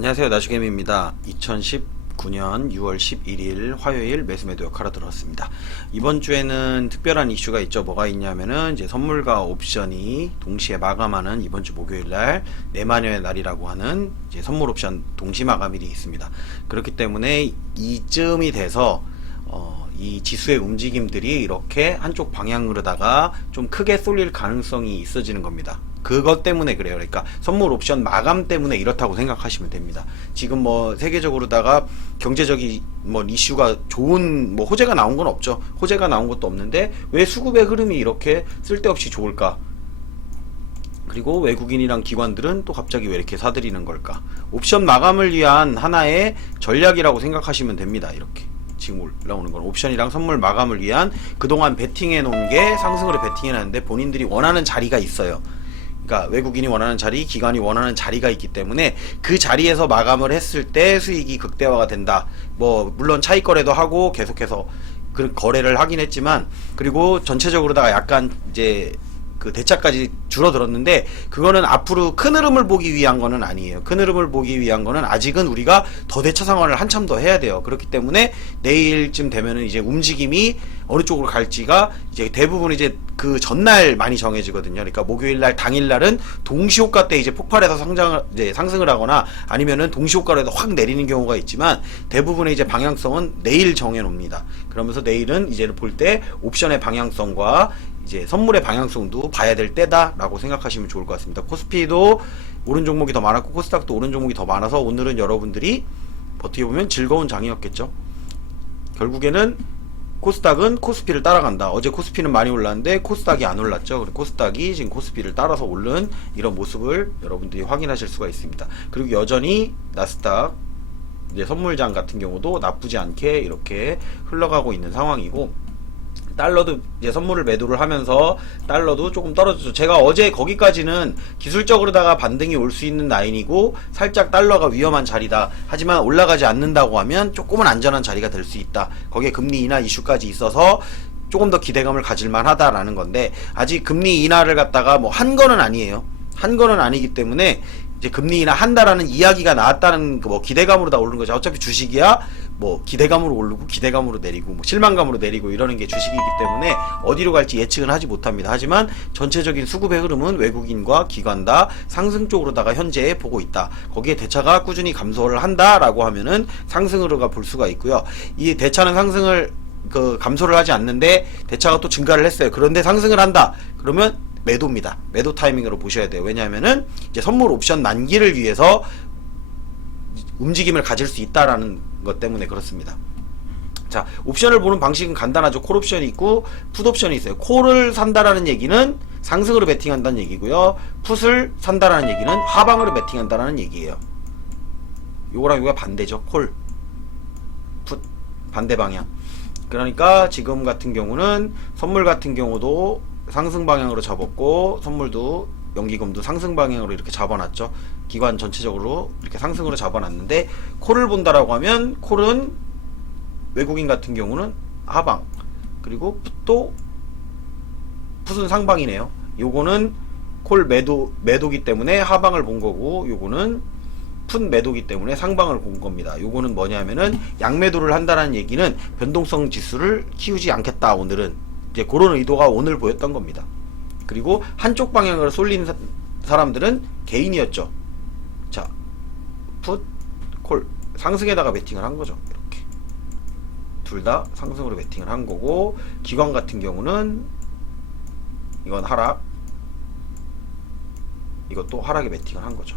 안녕하세요. 나주개미입니다. 2019년 6월 11일 화요일 매수매도 역하러 들어왔습니다. 이번 주에는 특별한 이슈가 있죠. 뭐가 있냐면은 이제 선물과 옵션이 동시에 마감하는 이번 주 목요일날 내마녀의 날이라고 하는 이제 선물 옵션 동시 마감일이 있습니다. 그렇기 때문에 이쯤이 돼서 이 지수의 움직임들이 이렇게 한쪽 방향으로다가 좀 크게 쏠릴 가능성이 있어지는 겁니다. 그것 때문에 그래요. 그러니까 선물 옵션 마감 때문에 이렇다고 생각하시면 됩니다. 지금 뭐 세계적으로다가 경제적인 뭐 이슈가 좋은 뭐 호재가 나온 건 없죠. 호재가 나온 것도 없는데 왜 수급의 흐름이 이렇게 쓸데없이 좋을까? 그리고 외국인이랑 기관들은 또 갑자기 왜 이렇게 사들이는 걸까? 옵션 마감을 위한 하나의 전략이라고 생각하시면 됩니다. 이렇게 지금 올라오는 건 옵션이랑 선물 마감을 위한 그동안 베팅해 놓은 게 상승으로 베팅해 놨는데 본인들이 원하는 자리가 있어요. 그러니까 외국인이 원하는 자리, 기관이 원하는 자리가 있기 때문에 그 자리에서 마감을 했을 때 수익이 극대화가 된다. 뭐 물론 차익 거래도 하고 계속해서 그 거래를 하긴 했지만, 그리고 전체적으로다가 약간 이제 그 대차까지 줄어들었는데 그거는 앞으로 큰 흐름을 보기 위한 거는 아니에요. 큰 흐름을 보기 위한 거는 아직은 우리가 더 대차 상환을 한참 더 해야 돼요. 그렇기 때문에 내일쯤 되면은 이제 움직임이 어느 쪽으로 갈지가 이제 대부분 이제 그 전날 많이 정해지거든요. 그러니까 목요일날 당일날은 동시호가 때 이제 폭발해서 이제 상승을 하거나 아니면은 동시호가로도 확 내리는 경우가 있지만 대부분의 이제 방향성은 내일 정해 놓습니다. 그러면서 내일은 이제 볼 때 옵션의 방향성과 이제 선물의 방향성도 봐야 될 때다라고 생각하시면 좋을 것 같습니다. 코스피도 오른 종목이 더 많았고 코스닥도 오른 종목이 더 많아서 오늘은 여러분들이 어떻게 보면 즐거운 장이었겠죠. 결국에는 코스닥은 코스피를 따라간다. 어제 코스피는 많이 올랐는데 코스닥이 안 올랐죠. 그리고 코스닥이 지금 코스피를 따라서 오른 이런 모습을 여러분들이 확인하실 수가 있습니다. 그리고 여전히 나스닥 이제 선물장 같은 경우도 나쁘지 않게 이렇게 흘러가고 있는 상황이고, 달러도 이제 선물을 매도를 하면서 달러도 조금 떨어졌죠. 제가 어제 거기까지는 기술적으로다가 반등이 올 수 있는 라인이고 살짝 달러가 위험한 자리다. 하지만 올라가지 않는다고 하면 조금은 안전한 자리가 될 수 있다. 거기에 금리 인하 이슈까지 있어서 조금 더 기대감을 가질만 하다라는 건데, 아직 금리 인하를 갖다가 뭐 한 거는 아니에요. 한 거는 아니기 때문에 이제 금리 인하 한다라는 이야기가 나왔다는 뭐 기대감으로 다 오르는 거죠. 어차피 주식이야 뭐 기대감으로 오르고 기대감으로 내리고 뭐 실망감으로 내리고 이러는 게 주식이기 때문에 어디로 갈지 예측은 하지 못합니다. 하지만 전체적인 수급의 흐름은 외국인과 기관 다 상승 쪽으로다가 현재 보고 있다. 거기에 대차가 꾸준히 감소를 한다라고 하면은 상승으로가 볼 수가 있고요. 이 대차는 상승을 감소를 하지 않는데 대차가 또 증가를 했어요. 그런데 상승을 한다. 그러면 매도입니다. 매도 타이밍으로 보셔야 돼요. 왜냐하면은 이제 선물 옵션 만기를 위해서 움직임을 가질 수 있다라는 것 때문에 그렇습니다. 자, 옵션을 보는 방식은 간단하죠. 콜 옵션이 있고 풋 옵션이 있어요. 콜을 산다라는 얘기는 상승으로 베팅한다는 얘기고요. 풋을 산다라는 얘기는 하방으로 베팅한다라는 얘기예요. 요거랑 요거가 반대죠. 콜, 풋 반대 방향. 그러니까 지금 같은 경우는 선물 같은 경우도 상승 방향으로 잡았고 선물도 연기금도 상승 방향으로 이렇게 잡아놨죠. 기관 전체적으로 이렇게 상승으로 잡아놨는데, 콜을 본다라고 하면 콜은 외국인 같은 경우는 하방, 그리고 풋은 상방이네요. 요거는 콜 매도기 때문에 하방을 본 거고, 요거는 풋 매도기 때문에 상방을 본 겁니다. 요거는 뭐냐면은 양매도를 한다는 얘기는 변동성 지수를 키우지 않겠다. 오늘은 이제 그런 의도가 오늘 보였던 겁니다. 그리고 한쪽 방향으로 쏠린 사람들은 개인이었죠. 자, 풋, 콜 상승에다가 베팅을 한 거죠. 이렇게 둘 다 상승으로 베팅을 한 거고, 기관 같은 경우는 이건 하락, 이것도 하락에 베팅을 한 거죠.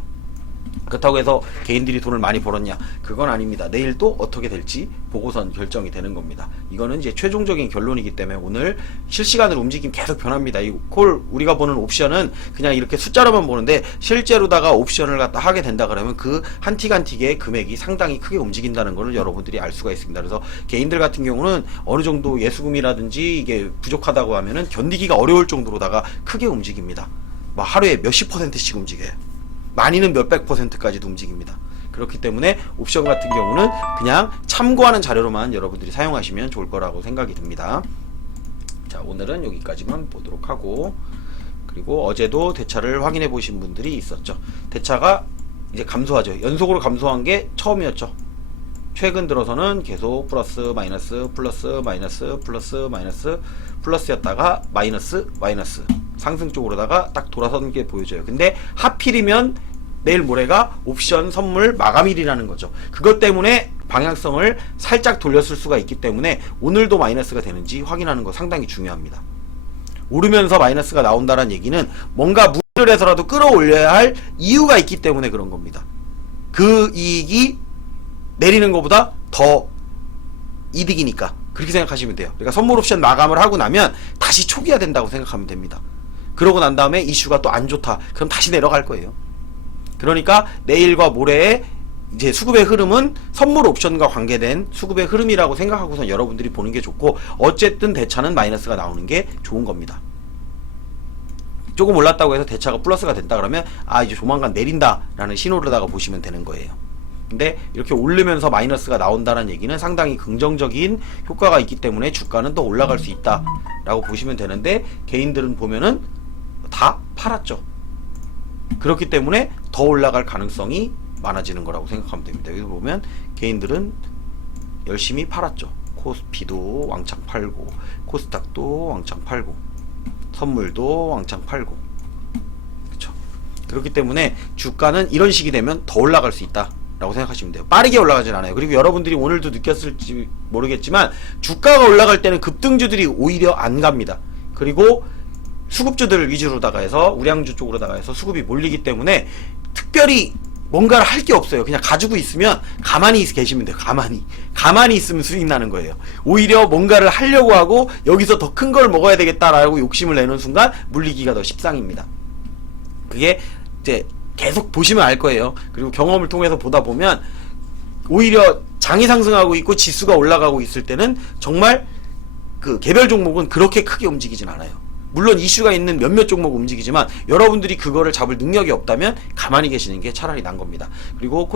그렇다고 해서 개인들이 돈을 많이 벌었냐? 그건 아닙니다. 내일 또 어떻게 될지 보고선 결정이 되는 겁니다. 이거는 이제 최종적인 결론이기 때문에 오늘 실시간으로 움직임 계속 변합니다. 이 콜 우리가 보는 옵션은 그냥 이렇게 숫자로만 보는데 실제로다가 옵션을 갖다 하게 된다 그러면 그 한 틱 한 틱의 금액이 상당히 크게 움직인다는 것을 여러분들이 알 수가 있습니다. 그래서 개인들 같은 경우는 어느 정도 예수금이라든지 이게 부족하다고 하면은 견디기가 어려울 정도로다가 크게 움직입니다. 막 하루에 몇십 %씩 움직여요. 많이는 몇백 %까지도 움직입니다. 그렇기 때문에 옵션 같은 경우는 그냥 참고하는 자료로만 여러분들이 사용하시면 좋을 거라고 생각이 듭니다. 자, 오늘은 여기까지만 보도록 하고, 그리고 어제도 대차를 확인해 보신 분들이 있었죠. 대차가 이제 감소하죠. 연속으로 감소한 게 처음이었죠. 최근 들어서는 계속 플러스 마이너스 플러스 마이너스 플러스 마이너스 플러스였다가 마이너스 마이너스 상승 쪽으로다가 딱 돌아서는 게 보여져요. 근데 하필이면 내일 모레가 옵션 선물 마감일이라는 거죠. 그것 때문에 방향성을 살짝 돌렸을 수가 있기 때문에 오늘도 마이너스가 되는지 확인하는 거 상당히 중요합니다. 오르면서 마이너스가 나온다는 얘기는 뭔가 무리를 해서라도 끌어올려야 할 이유가 있기 때문에 그런 겁니다. 그 이익이 내리는 것보다 더 이득이니까 그렇게 생각하시면 돼요. 그러니까 선물 옵션 마감을 하고 나면 다시 초기화 된다고 생각하면 됩니다. 그러고 난 다음에 이슈가 또 안 좋다. 그럼 다시 내려갈 거예요. 그러니까 내일과 모레의 이제 수급의 흐름은 선물 옵션과 관계된 수급의 흐름이라고 생각하고선 여러분들이 보는 게 좋고, 어쨌든 대차는 마이너스가 나오는 게 좋은 겁니다. 조금 올랐다고 해서 대차가 플러스가 된다 그러면 이제 조만간 내린다라는 신호로다가 보시면 되는 거예요. 근데 이렇게 오르면서 마이너스가 나온다는 얘기는 상당히 긍정적인 효과가 있기 때문에 주가는 더 올라갈 수 있다라고 보시면 되는데, 개인들은 보면은 다 팔았죠. 그렇기 때문에 더 올라갈 가능성이 많아지는 거라고 생각하면 됩니다. 여기 보면 개인들은 열심히 팔았죠. 코스피도 왕창 팔고, 코스닥도 왕창 팔고, 선물도 왕창 팔고. 그렇죠. 그렇기 때문에 주가는 이런 식이 되면 더 올라갈 수 있다 라고 생각하시면 돼요. 빠르게 올라가진 않아요. 그리고 여러분들이 오늘도 느꼈을지 모르겠지만 주가가 올라갈 때는 급등주들이 오히려 안 갑니다. 그리고 수급주들 위주로다가 해서 우량주 쪽으로다가 해서 수급이 몰리기 때문에 특별히 뭔가를 할 게 없어요. 그냥 가지고 있으면 가만히 계시면 돼요. 가만히 있으면 수익 나는 거예요. 오히려 뭔가를 하려고 하고 여기서 더 큰 걸 먹어야 되겠다라고 욕심을 내는 순간 물리기가 더 십상입니다. 그게 이제 계속 보시면 알 거예요. 그리고 경험을 통해서 보다 보면 오히려 장이 상승하고 있고 지수가 올라가고 있을 때는 정말 그 개별 종목은 그렇게 크게 움직이진 않아요. 물론 이슈가 있는 몇몇 종목 움직이지만 여러분들이 그거를 잡을 능력이 없다면 가만히 계시는 게 차라리 난 겁니다. 그리고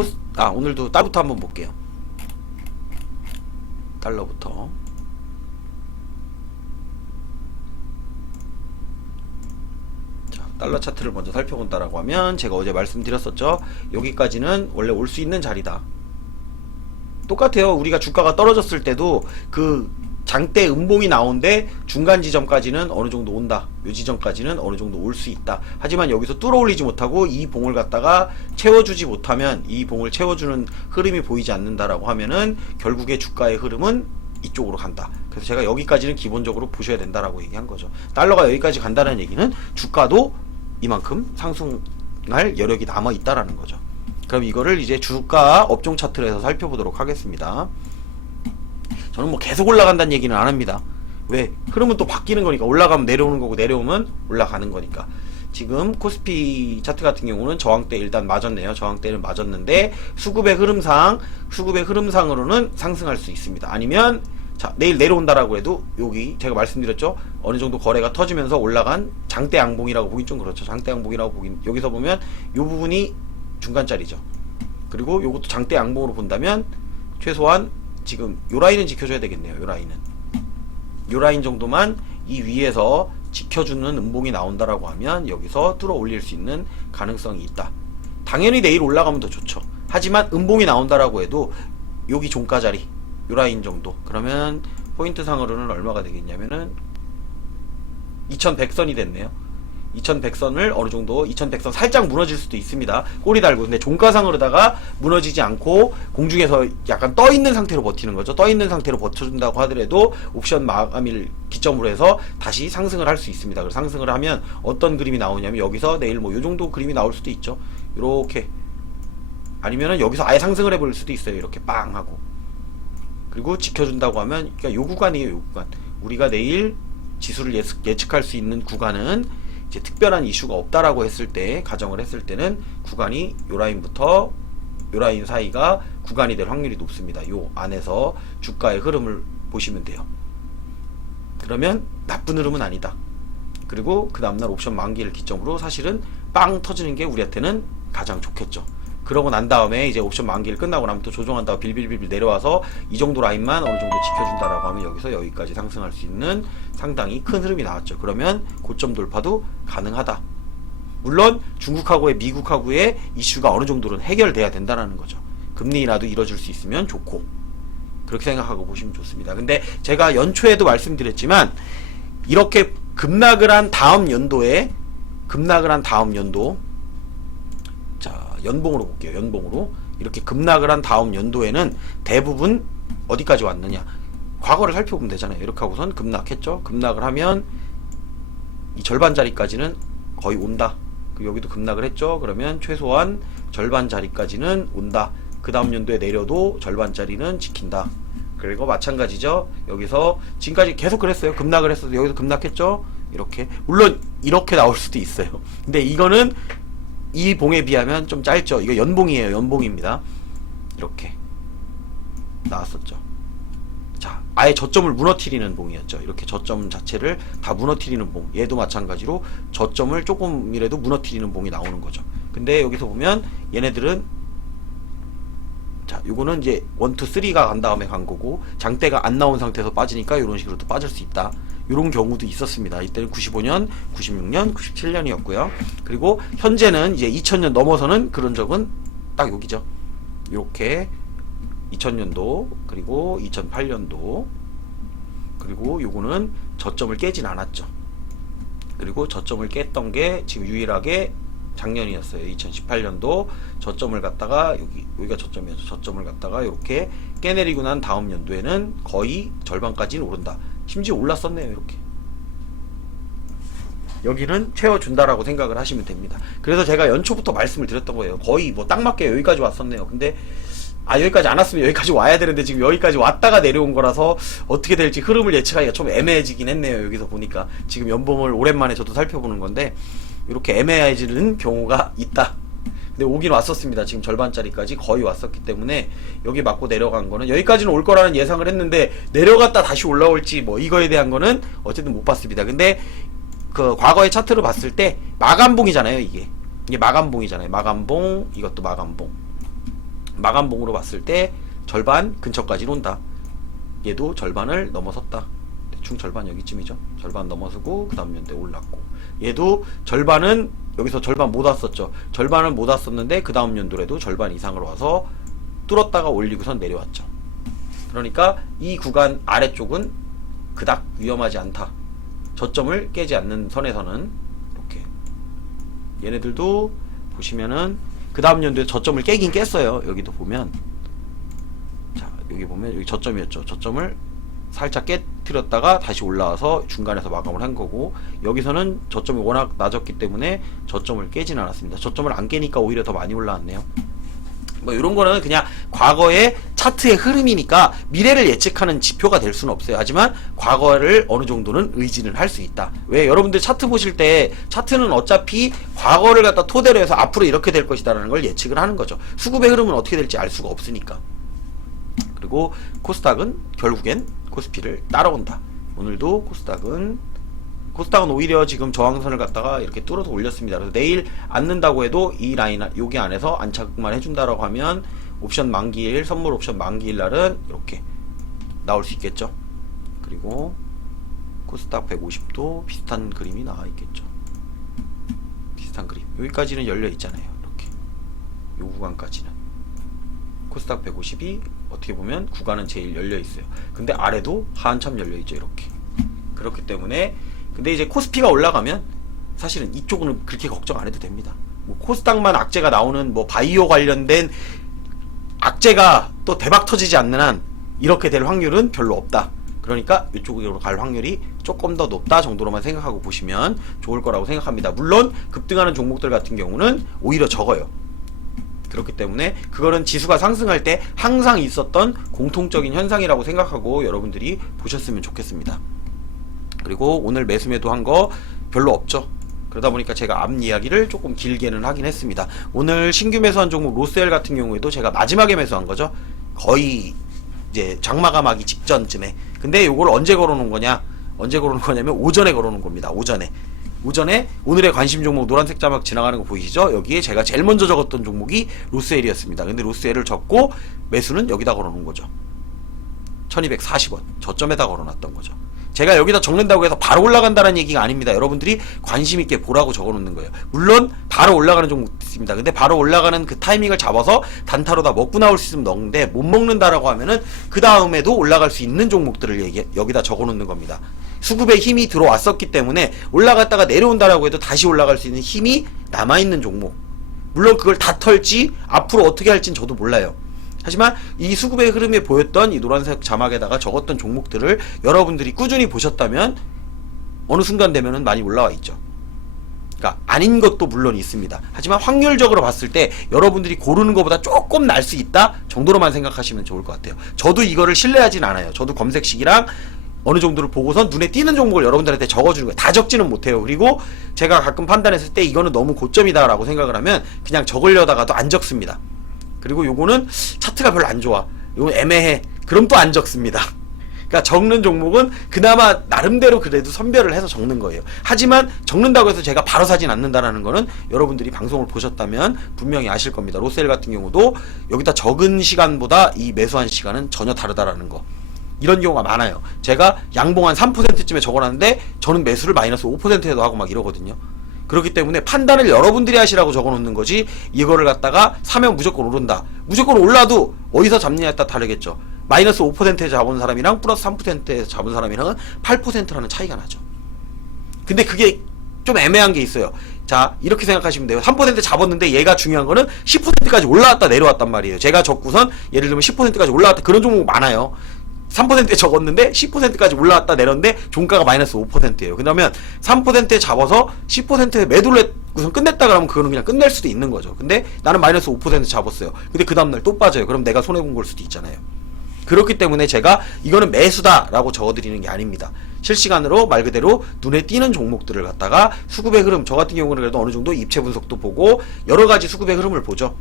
오늘도 달러부터 한번 볼게요. 달러부터. 달러 차트를 먼저 살펴본다라고 하면 제가 어제 말씀드렸었죠. 여기까지는 원래 올 수 있는 자리다. 똑같아요. 우리가 주가가 떨어졌을 때도 그 장대 음봉이 나온데 중간 지점까지는 어느 정도 온다. 요 지점까지는 어느 정도 올 수 있다. 하지만 여기서 뚫어 올리지 못하고 이 봉을 갖다가 채워주지 못하면, 이 봉을 채워주는 흐름이 보이지 않는다라고 하면은 결국에 주가의 흐름은 이쪽으로 간다. 그래서 제가 여기까지는 기본적으로 보셔야 된다라고 얘기한 거죠. 달러가 여기까지 간다는 얘기는 주가도 이만큼 상승할 여력이 남아 있다라는 거죠. 그럼 이거를 이제 주가 업종 차트로 해서 살펴보도록 하겠습니다. 저는 뭐 계속 올라간다는 얘기는 안 합니다. 왜? 흐름은 또 바뀌는 거니까. 올라가면 내려오는 거고 내려오면 올라가는 거니까. 지금 코스피 차트 같은 경우는 저항대 일단 맞았네요. 저항대를 맞았는데 수급의 흐름상으로는 상승할 수 있습니다. 아니면 내일 내려온다라고 해도 여기 제가 말씀드렸죠. 어느 정도 거래가 터지면서 올라간 장대 양봉이라고 보긴 좀 그렇죠. 장대 양봉이라고 보긴, 여기서 보면 요 부분이 중간짜리죠. 그리고 요것도 장대 양봉으로 본다면 최소한 지금 요 라인은 지켜줘야 되겠네요. 요 라인 정도만 이 위에서 지켜주는 음봉이 나온다라고 하면 여기서 뚫어 올릴 수 있는 가능성이 있다. 당연히 내일 올라가면 더 좋죠. 하지만 음봉이 나온다라고 해도 여기 종가 자리 요 라인 정도, 그러면 포인트 상으로는 얼마가 되겠냐면은 2100선이 됐네요. 2100선을 어느 정도, 2100선 살짝 무너질 수도 있습니다. 꼬리 달고. 근데 종가상으로다가 무너지지 않고 공중에서 약간 떠 있는 상태로 버티는 거죠. 떠 있는 상태로 버텨준다고 하더라도 옵션 마감일 기점으로 해서 다시 상승을 할 수 있습니다. 그래서 상승을 하면 어떤 그림이 나오냐면 여기서 내일 뭐 요 정도 그림이 나올 수도 있죠. 요렇게. 아니면은 여기서 아예 상승을 해버릴 수도 있어요. 이렇게 빵 하고. 그리고 지켜준다고 하면, 그러니까 요 구간이에요. 요 구간. 우리가 내일 지수를 예측할 수 있는 구간은 이제 특별한 이슈가 없다라고 했을 때, 가정을 했을 때는 구간이 요 라인부터 요 라인 사이가 구간이 될 확률이 높습니다. 요 안에서 주가의 흐름을 보시면 돼요. 그러면 나쁜 흐름은 아니다. 그리고 그 다음날 옵션 만기를 기점으로 사실은 빵 터지는 게 우리한테는 가장 좋겠죠. 그러고 난 다음에 이제 옵션 만기를 끝나고 나면 또 조정한다고 빌빌빌 내려와서 이 정도 라인만 어느 정도 지켜준다라고 하면 여기서 여기까지 상승할 수 있는 상당히 큰 흐름이 나왔죠. 그러면 고점 돌파도 가능하다. 물론 중국하고의 미국하고의 이슈가 어느 정도는 해결돼야 된다는 거죠. 금리 인하도 이뤄질 수 있으면 좋고, 그렇게 생각하고 보시면 좋습니다. 근데 제가 연초에도 말씀드렸지만 이렇게 급락을 한 다음 연도에 자, 연봉으로 볼게요. 연봉으로 이렇게 급락을 한 다음 연도에는 대부분 어디까지 왔느냐, 과거를 살펴보면 되잖아요. 이렇게 하고선 급락했죠. 급락을 하면 이 절반짜리까지는 거의 온다. 여기도 급락을 했죠. 그러면 최소한 절반짜리까지는 온다. 그 다음 연도에 내려도 절반짜리는 지킨다. 그리고 마찬가지죠. 여기서 지금까지 계속 그랬어요. 급락을 했어도 여기서 급락했죠. 이렇게, 물론 이렇게 나올 수도 있어요. 근데 이거는 이 봉에 비하면 좀 짧죠. 이거 연봉이에요. 연봉입니다. 이렇게 나왔었죠. 자, 아예 저점을 무너뜨리는 봉이었죠. 이렇게 저점 자체를 다 무너뜨리는 봉. 얘도 마찬가지로 저점을 조금이라도 무너뜨리는 봉이 나오는 거죠. 근데 여기서 보면 얘네들은, 자, 요거는 이제 1, 2, 3가 간 다음에 간 거고, 장대가 안 나온 상태에서 빠지니까 이런 식으로 또 빠질 수 있다. 이런 경우도 있었습니다. 이때는 95년, 96년, 97년이었고요. 그리고 현재는 이제 2000년 넘어서는 그런 적은 딱 여기죠. 이렇게 2000년도, 그리고 2008년도, 그리고 요거는 저점을 깨진 않았죠. 그리고 저점을 깼던 게 지금 유일하게 작년이었어요. 2018년도 저점을 갖다가 여기가 저점이었죠. 저점을 갖다가 이렇게 깨내리고 난 다음 연도에는 거의 절반까지는 오른다. 심지어 올랐었네요. 이렇게 여기는 채워준다라고 생각을 하시면 됩니다. 그래서 제가 연초부터 말씀을 드렸던 거예요. 거의 뭐 딱 맞게 여기까지 왔었네요. 근데 여기까지 안 왔으면 여기까지 와야 되는데 지금 여기까지 왔다가 내려온 거라서 어떻게 될지 흐름을 예측하기가 좀 애매해지긴 했네요. 여기서 보니까 지금 연봉을 오랜만에 저도 살펴보는 건데 이렇게 애매해지는 경우가 있다. 근데 오긴 왔었습니다. 지금 절반짜리까지 거의 왔었기 때문에 여기 맞고 내려간 거는 여기까지는 올 거라는 예상을 했는데 내려갔다 다시 올라올지 뭐 이거에 대한 거는 어쨌든 못 봤습니다. 근데 그 과거의 차트로 봤을 때 마감봉이잖아요. 이게 마감봉이잖아요. 마감봉, 이것도 마감봉. 마감봉으로 봤을 때 절반 근처까지는 온다. 얘도 절반을 넘어섰다. 대충 절반 여기쯤이죠. 절반 넘어서고 그 다음 연도에 올랐고, 얘도 절반은 여기서 절반 못 왔었죠. 절반은 못 왔었는데 그 다음 연도에도 절반 이상으로 와서 뚫었다가 올리고선 내려왔죠. 그러니까 이 구간 아래쪽은 그닥 위험하지 않다. 저점을 깨지 않는 선에서는 이렇게 얘네들도 보시면은 그 다음 연도에 저점을 깨긴 깼어요. 여기도 보면, 자, 여기 보면 여기 저점이었죠. 저점을 살짝 깨뜨렸다가 다시 올라와서 중간에서 마감을 한 거고, 여기서는 저점이 워낙 낮았기 때문에 저점을 깨진 않았습니다. 저점을 안 깨니까 오히려 더 많이 올라왔네요. 뭐 이런 거는 그냥 과거의 차트의 흐름이니까 미래를 예측하는 지표가 될 수는 없어요. 하지만 과거를 어느 정도는 의지는 할 수 있다. 왜? 여러분들 차트 보실 때 차트는 어차피 과거를 갖다 토대로 해서 앞으로 이렇게 될 것이다라는 걸 예측을 하는 거죠. 수급의 흐름은 어떻게 될지 알 수가 없으니까. 그리고 코스닥은 결국엔 코스피를 따라온다. 오늘도 코스닥은 오히려 지금 저항선을 갖다가 이렇게 뚫어서 올렸습니다. 그래서 내일 앉는다고 해도 이 라인, 여기 안에서 안착만 해준다라고 하면 옵션 만기일, 선물 옵션 만기일 날은 이렇게 나올 수 있겠죠. 그리고 코스닥 150도 비슷한 그림이 나와 있겠죠. 비슷한 그림. 여기까지는 열려 있잖아요. 이렇게. 요 구간까지는. 코스닥 150이 어떻게 보면 구간은 제일 열려 있어요. 근데 아래도 한참 열려 있죠. 이렇게. 그렇기 때문에, 근데 이제 코스피가 올라가면 사실은 이쪽은 그렇게 걱정 안 해도 됩니다. 뭐 코스닥만 악재가 나오는 뭐 바이오 관련된 악재가 또 대박 터지지 않는 한 이렇게 될 확률은 별로 없다. 그러니까 이쪽으로 갈 확률이 조금 더 높다 정도로만 생각하고 보시면 좋을 거라고 생각합니다. 물론 급등하는 종목들 같은 경우는 오히려 적어요. 그렇기 때문에 그거는 지수가 상승할 때 항상 있었던 공통적인 현상이라고 생각하고 여러분들이 보셨으면 좋겠습니다. 그리고 오늘 매수 한 거 별로 없죠. 그러다 보니까 제가 앞 이야기를 조금 길게는 하긴 했습니다. 오늘 신규 매수한 종목 로스웰 같은 경우에도 제가 마지막에 매수한 거죠. 거의 이제 장마감하기 직전쯤에. 근데 요걸 언제 걸어놓은 거냐? 언제 걸어놓은 거냐면 오전에 걸어놓은 겁니다. 오전에 오늘의 관심 종목 노란색 자막 지나가는 거 보이시죠? 여기에 제가 제일 먼저 적었던 종목이 로스웰이었습니다. 근데 로스웰을 적고 매수는 여기다 걸어놓은 거죠. 1240원 저점에다 걸어놨던 거죠. 제가 여기다 적는다고 해서 바로 올라간다는 얘기가 아닙니다. 여러분들이 관심 있게 보라고 적어 놓는 거예요. 물론 바로 올라가는 종목 있습니다. 근데 바로 올라가는 그 타이밍을 잡아서 단타로 다 먹고 나올 수 있으면 넣는데, 못 먹는다라고 하면은 그 다음에도 올라갈 수 있는 종목들을 여기다 적어 놓는 겁니다. 수급에 힘이 들어왔었기 때문에 올라갔다가 내려온다라고 해도 다시 올라갈 수 있는 힘이 남아있는 종목. 물론 그걸 다 털지 앞으로 어떻게 할진 저도 몰라요. 하지만 이 수급의 흐름에 보였던 이 노란색 자막에다가 적었던 종목들을 여러분들이 꾸준히 보셨다면 어느 순간 되면은 많이 올라와 있죠. 그러니까 아닌 것도 물론 있습니다. 하지만 확률적으로 봤을 때 여러분들이 고르는 것보다 조금 날 수 있다 정도로만 생각하시면 좋을 것 같아요. 저도 이거를 신뢰하진 않아요. 저도 검색식이랑 어느 정도를 보고선 눈에 띄는 종목을 여러분들한테 적어주는 거예요. 다 적지는 못해요. 그리고 제가 가끔 판단했을 때 이거는 너무 고점이다 라고 생각을 하면 그냥 적으려다가도 안 적습니다. 그리고 요거는 차트가 별로 안 좋아, 요건 애매해, 그럼 또 안 적습니다. 그러니까 적는 종목은 그나마 나름대로 그래도 선별을 해서 적는 거예요. 하지만 적는다고 해서 제가 바로 사진 않는다라는 거는 여러분들이 방송을 보셨다면 분명히 아실 겁니다. 로셀 같은 경우도 여기다 적은 시간보다 이 매수한 시간은 전혀 다르다라는 거, 이런 경우가 많아요. 제가 양봉 한 3%쯤에 적어놨는데 저는 매수를 마이너스 5%에도 하고 막 이러거든요. 그렇기 때문에 판단을 여러분들이 하시라고 적어놓는 거지, 이거를 갖다가 사면 무조건 오른다, 무조건 올라도 어디서 잡느냐에 따라 다르겠죠. 마이너스 5%에 잡은 사람이랑 플러스 3%에 잡은 사람이랑은 8%라는 차이가 나죠. 근데 그게 좀 애매한 게 있어요. 자, 이렇게 생각하시면 돼요. 3% 잡았는데 얘가 중요한 거는 10%까지 올라왔다 내려왔단 말이에요. 제가 적고선 예를 들면 10%까지 올라왔다, 그런 종목 많아요. 3%에 적었는데 10%까지 올라왔다 내렸는데 종가가 마이너스 5%예요. 그러면 3%에 잡아서 10%에 매도를 해서 끝냈다 그러면 그거는 그냥 끝낼 수도 있는 거죠. 근데 나는 마이너스 5% 잡았어요. 근데 그 다음날 또 빠져요. 그럼 내가 손해본 걸 수도 있잖아요. 그렇기 때문에 제가 이거는 매수다 라고 적어드리는 게 아닙니다. 실시간으로 말 그대로 눈에 띄는 종목들을 갖다가 수급의 흐름, 저 같은 경우는 그래도 어느 정도 입체 분석도 보고 여러 가지 수급의 흐름을 보죠.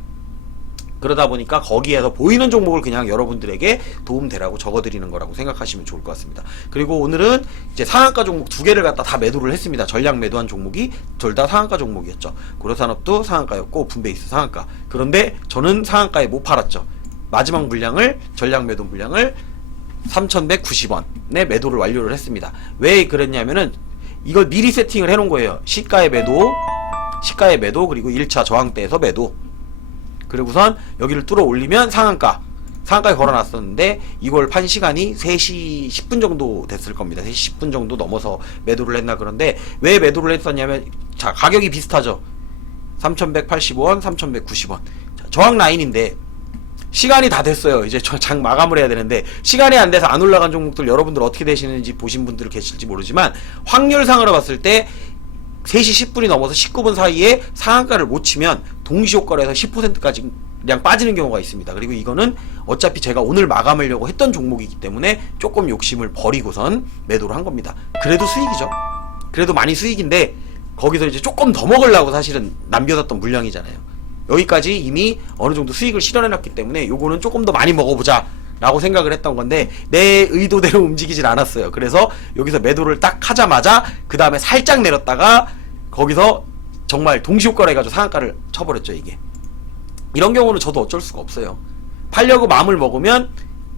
그러다 보니까 거기에서 보이는 종목을 그냥 여러분들에게 도움되라고 적어드리는 거라고 생각하시면 좋을 것 같습니다. 그리고 오늘은 이제 상한가 종목 두 개를 갖다 다 매도를 했습니다. 전량 매도한 종목이 둘 다 상한가 종목이었죠. 고려산업도 상한가였고 오픈베이스 상한가. 그런데 저는 상한가에 못 팔았죠. 마지막 물량을, 전량 매도 물량을 3,190원에 매도를 완료를 했습니다. 왜 그랬냐면은 이걸 미리 세팅을 해놓은 거예요. 시가의 매도, 그리고 1차 저항대에서 매도, 그리고선 여기를 뚫어 올리면 상한가에 걸어놨었는데 이걸 판 시간이 3시 10분 정도 됐을 겁니다. 3시 10분 정도 넘어서 매도를 했나. 그런데 왜 매도를 했었냐면, 자, 가격이 비슷하죠. 3,180원, 3,190원. 저항 라인인데 시간이 다 됐어요. 이제 장 마감을 해야 되는데 시간이 안 돼서 안 올라간 종목들 여러분들 어떻게 되시는지 보신 분들 계실지 모르지만 확률상으로 봤을 때 3시 10분이 넘어서 19분 사이에 상한가를 못 치면 동시효과로 해서 10%까지 그냥 빠지는 경우가 있습니다. 그리고 이거는 어차피 제가 오늘 마감하려고 했던 종목이기 때문에 조금 욕심을 버리고선 매도를 한 겁니다. 그래도 수익이죠. 그래도 많이 수익인데 거기서 이제 조금 더 먹으려고 사실은 남겨뒀던 물량이잖아요. 여기까지 이미 어느 정도 수익을 실현해놨기 때문에 요거는 조금 더 많이 먹어보자 라고 생각을 했던 건데 내 의도대로 움직이질 않았어요. 그래서 여기서 매도를 딱 하자마자 그 다음에 살짝 내렸다가 거기서 정말 동시효과를 해가지고 상한가를 쳐버렸죠. 이게 이런 경우는 저도 어쩔 수가 없어요. 팔려고 마음을 먹으면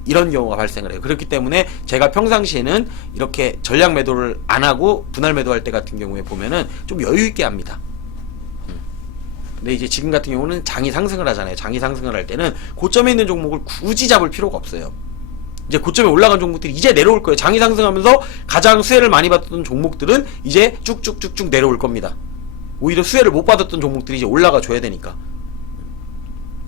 이런 경우가 발생을 해요. 그렇기 때문에 제가 평상시에는 이렇게 전량 매도를 안 하고 분할 매도할 때 같은 경우에 보면은 좀 여유 있게 합니다. 근데 이제 지금 같은 경우는 장이 상승을 하잖아요. 장이 상승을 할 때는 고점에 있는 종목을 굳이 잡을 필요가 없어요. 이제 고점에 올라간 종목들이 이제 내려올 거예요. 장이 상승하면서 가장 수혜를 많이 받았던 종목들은 이제 쭉쭉쭉쭉 내려올 겁니다. 오히려 수혜를 못 받았던 종목들이 이제 올라가 줘야 되니까.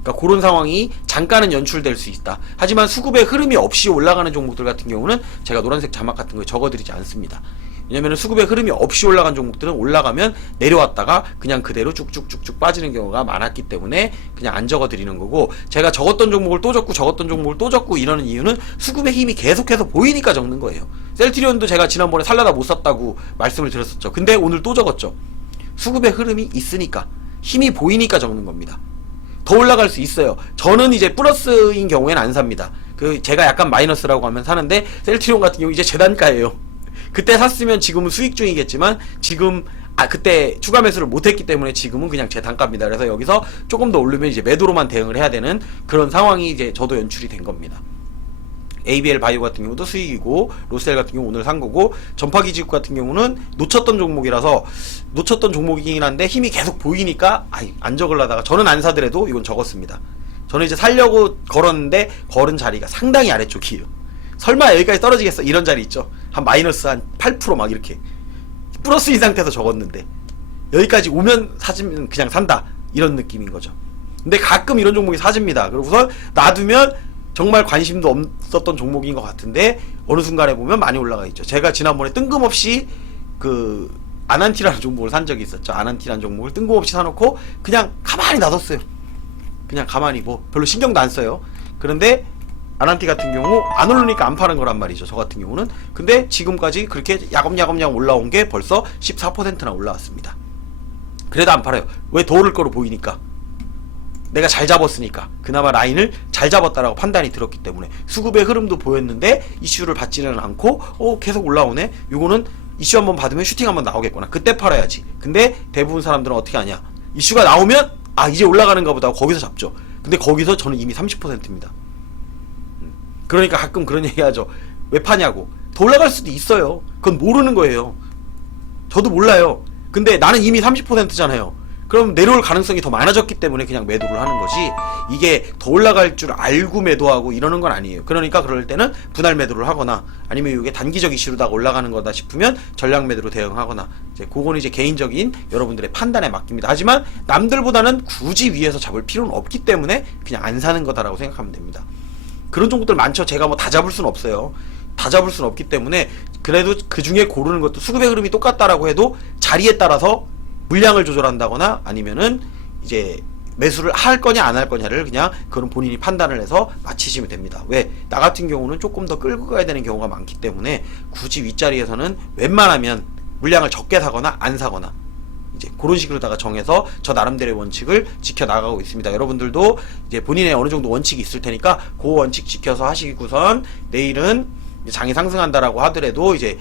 그러니까 그런 상황이 잠깐은 연출될 수 있다. 하지만 수급의 흐름이 없이 올라가는 종목들 같은 경우는 제가 노란색 자막 같은 거 적어드리지 않습니다. 왜냐면 수급의 흐름이 없이 올라간 종목들은 올라가면 내려왔다가 그냥 그대로 쭉쭉쭉쭉 빠지는 경우가 많았기 때문에 그냥 안 적어드리는 거고, 제가 적었던 종목을 또 적고 적었던 종목을 또 적고 이러는 이유는 수급의 힘이 계속해서 보이니까 적는 거예요. 셀트리온도 제가 지난번에 살려다 못 샀다고 말씀을 드렸었죠. 근데 오늘 또 적었죠. 수급의 흐름이 있으니까, 힘이 보이니까 적는 겁니다. 더 올라갈 수 있어요. 저는 이제 플러스인 경우에는 안 삽니다. 제가 약간 마이너스라고 하면 사는데, 셀트리온 같은 경우 이제 재단가예요. 그때 샀으면 지금은 수익 중이겠지만 지금 그때 추가 매수를 못했기 때문에 지금은 그냥 제 단가입니다. 그래서 여기서 조금 더 오르면 이제 매도로만 대응을 해야 되는 그런 상황이 이제 저도 연출이 된 겁니다. ABL 바이오 같은 경우도 수익이고, 로셀 같은 경우 오늘 산 거고, 전파기지국 같은 경우는 놓쳤던 종목이라서 놓쳤던 종목이긴 한데 힘이 계속 보이니까 안 적으려다가 저는 안 사더라도 이건 적었습니다. 저는 이제 살려고 걸었는데 걸은 자리가 상당히 아래쪽이에요. 설마 여기까지 떨어지겠어 이런 자리 있죠. 한 마이너스 한 8% 막 이렇게 플러스인 상태에서 적었는데 여기까지 오면 사지면 그냥 산다 이런 느낌인 거죠. 근데 가끔 이런 종목이 사집니다. 그러고서 놔두면 정말 관심도 없었던 종목인 것 같은데 어느 순간에 보면 많이 올라가 있죠. 제가 지난번에 뜬금없이 그 아난티라는 종목을 산 적이 있었죠. 아난티라는 종목을 뜬금없이 사놓고 그냥 가만히 놔뒀어요. 그냥 가만히 뭐 별로 신경도 안 써요. 그런데 아난티 같은 경우 안 오르니까 안 파는 거란 말이죠. 저 같은 경우는. 근데 지금까지 그렇게 야금야금 올라온 게 벌써 14%나 올라왔습니다. 그래도 안 팔아요. 왜 더 오를 거로 보이니까. 내가 잘 잡았으니까. 그나마 라인을 잘 잡았다라고 판단이 들었기 때문에. 수급의 흐름도 보였는데 이슈를 받지는 않고 계속 올라오네. 요거는 이슈 한번 받으면 슈팅 한번 나오겠구나. 그때 팔아야지. 근데 대부분 사람들은 어떻게 하냐. 이슈가 나오면 이제 올라가는가 보다 하고 거기서 잡죠. 근데 거기서 저는 이미 30%입니다. 그러니까 가끔 그런 얘기 하죠. 왜 파냐고. 더 올라갈 수도 있어요. 그건 모르는 거예요. 저도 몰라요. 근데 나는 이미 30%잖아요. 그럼 내려올 가능성이 더 많아졌기 때문에 그냥 매도를 하는 거지, 이게 더 올라갈 줄 알고 매도하고 이러는 건 아니에요. 그러니까 그럴 때는 분할 매도를 하거나 아니면 이게 단기적 이슈로다가 올라가는 거다 싶으면 전략 매도로 대응하거나, 이제 그거는 이제 개인적인 여러분들의 판단에 맡깁니다. 하지만 남들보다는 굳이 위에서 잡을 필요는 없기 때문에 그냥 안 사는 거다라고 생각하면 됩니다. 그런 종목들 많죠. 제가 뭐 다 잡을 수는 없어요. 다 잡을 수는 없기 때문에 그래도 그 중에 고르는 것도, 수급의 흐름이 똑같다라고 해도 자리에 따라서 물량을 조절한다거나 아니면은 이제 매수를 할 거냐 안 할 거냐를 그냥 그건 본인이 판단을 해서 마치시면 됩니다. 왜? 나 같은 경우는 조금 더 끌고 가야 되는 경우가 많기 때문에 굳이 윗자리에서는 웬만하면 물량을 적게 사거나 안 사거나 이제 그런 식으로다가 정해서 저 나름대로의 원칙을 지켜 나가고 있습니다. 여러분들도 이제 본인의 어느 정도 원칙이 있을 테니까 그 원칙 지켜서 하시고선 내일은 장이 상승한다라고 하더라도 이제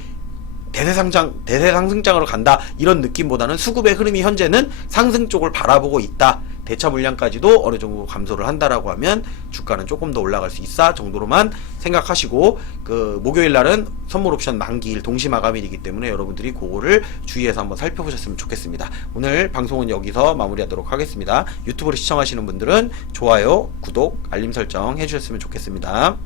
대세 상승장으로 간다 이런 느낌보다는 수급의 흐름이 현재는 상승 쪽을 바라보고 있다. 대차 물량까지도 어느 정도 감소를 한다라고 하면 주가는 조금 더 올라갈 수 있다 정도로만 생각하시고, 그 목요일 날은 선물 옵션 만기일 동시 마감일이기 때문에 여러분들이 그거를 주의해서 한번 살펴보셨으면 좋겠습니다. 오늘 방송은 여기서 마무리하도록 하겠습니다. 유튜브를 시청하시는 분들은 좋아요, 구독, 알림 설정 해주셨으면 좋겠습니다.